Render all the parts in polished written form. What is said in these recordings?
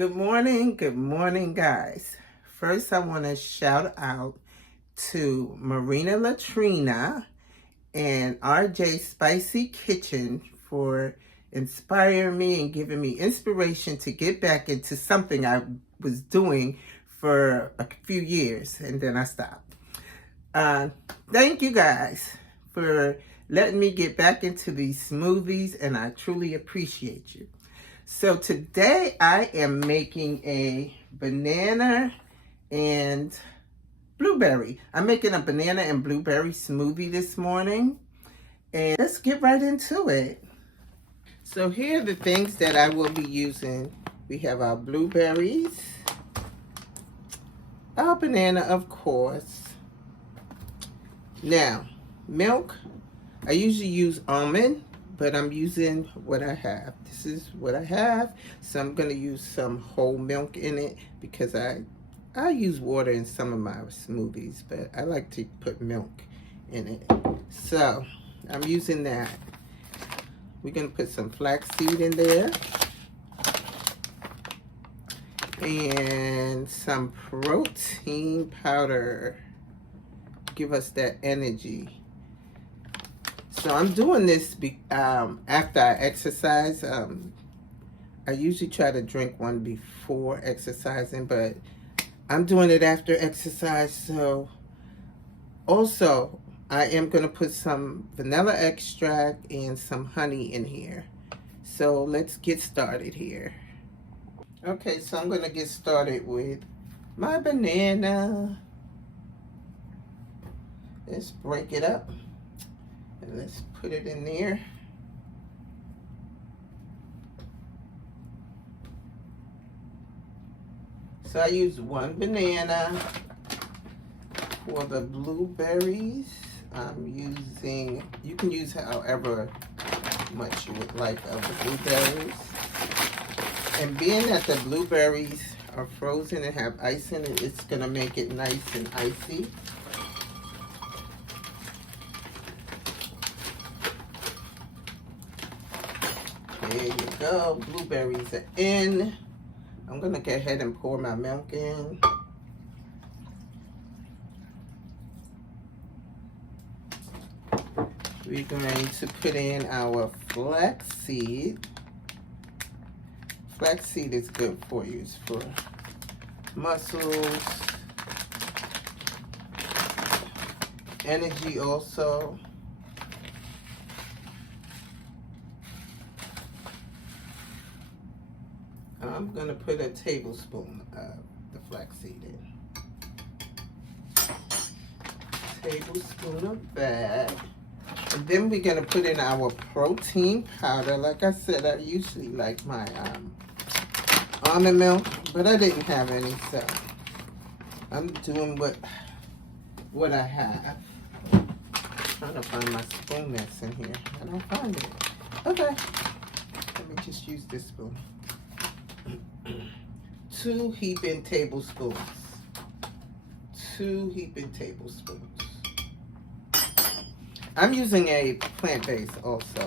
Good morning, guys. First, I want to shout out to Marina Latrina and RJ Spicy Kitchen for inspiring me and giving me inspiration to get back into something I was doing for a few years and then I stopped. Thank you guys for letting me get back into these smoothies, and I truly appreciate you. So today I am making a banana and blueberry. I'm making a banana and blueberry smoothie this morning. And let's get right into it. So here are the things that I will be using. We have our blueberries, our banana, of course. Now, milk. I usually use almond, but I'm using what I have. This is what I have. So I'm going to use some whole milk in it because I use water in some of my smoothies, but I like to put milk in it. So I'm using that. We're going to put some flaxseed in there and some protein powder. Give us that energy. So I'm doing this after I exercise. I usually try to drink one before exercising, but I'm doing it after exercise. So also, I am going to put some vanilla extract and some honey in here. So let's get started here. Okay, so I'm going to get started with my banana. Let's break it up and let's put it in there. So I used one banana. For the blueberries, I'm using, you can use however much you would like of the blueberries. And being that the blueberries are frozen and have ice in it, it's going to make it nice and icy. There you go, blueberries are in. I'm going to go ahead and pour my milk in. We're going to put in our flaxseed. Flaxseed is good for you. It's for muscles, energy also. I'm going to put a tablespoon of the flaxseed in. Tablespoon of that. And then we're going to put in our protein powder. Like I said, I usually like my almond milk, but I didn't have any, so I'm doing what I have. I'm trying to find my spoon that's in here. I don't find it. Okay, let me just use this spoon. 2 heaping tablespoons. 2 heaping tablespoons. I'm using a plant-based also.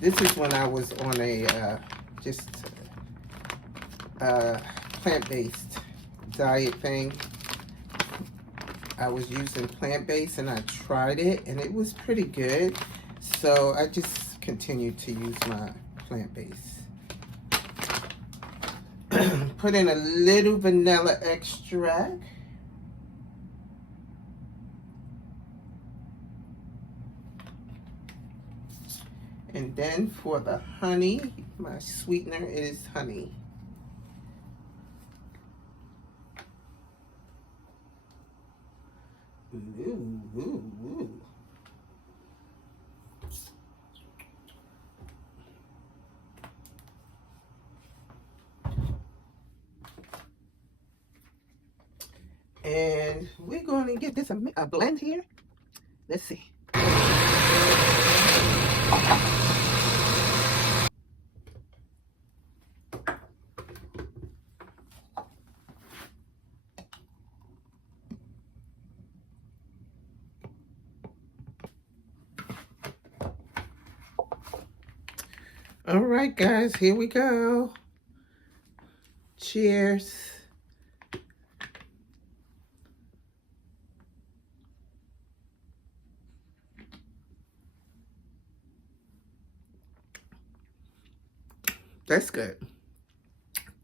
This is when I was on a plant-based diet thing. I was using plant-based and I tried it and it was pretty good. So I just continued to use my plant-based. Put in a little vanilla extract. And then for the honey, my sweetener is honey. Ooh, ooh, ooh. And we're going to get this a blend here. Let's see. All right, guys, here we go. Cheers. That's good.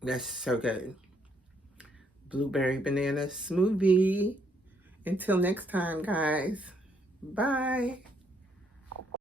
That's so good. Blueberry banana smoothie. Until next time, guys. Bye.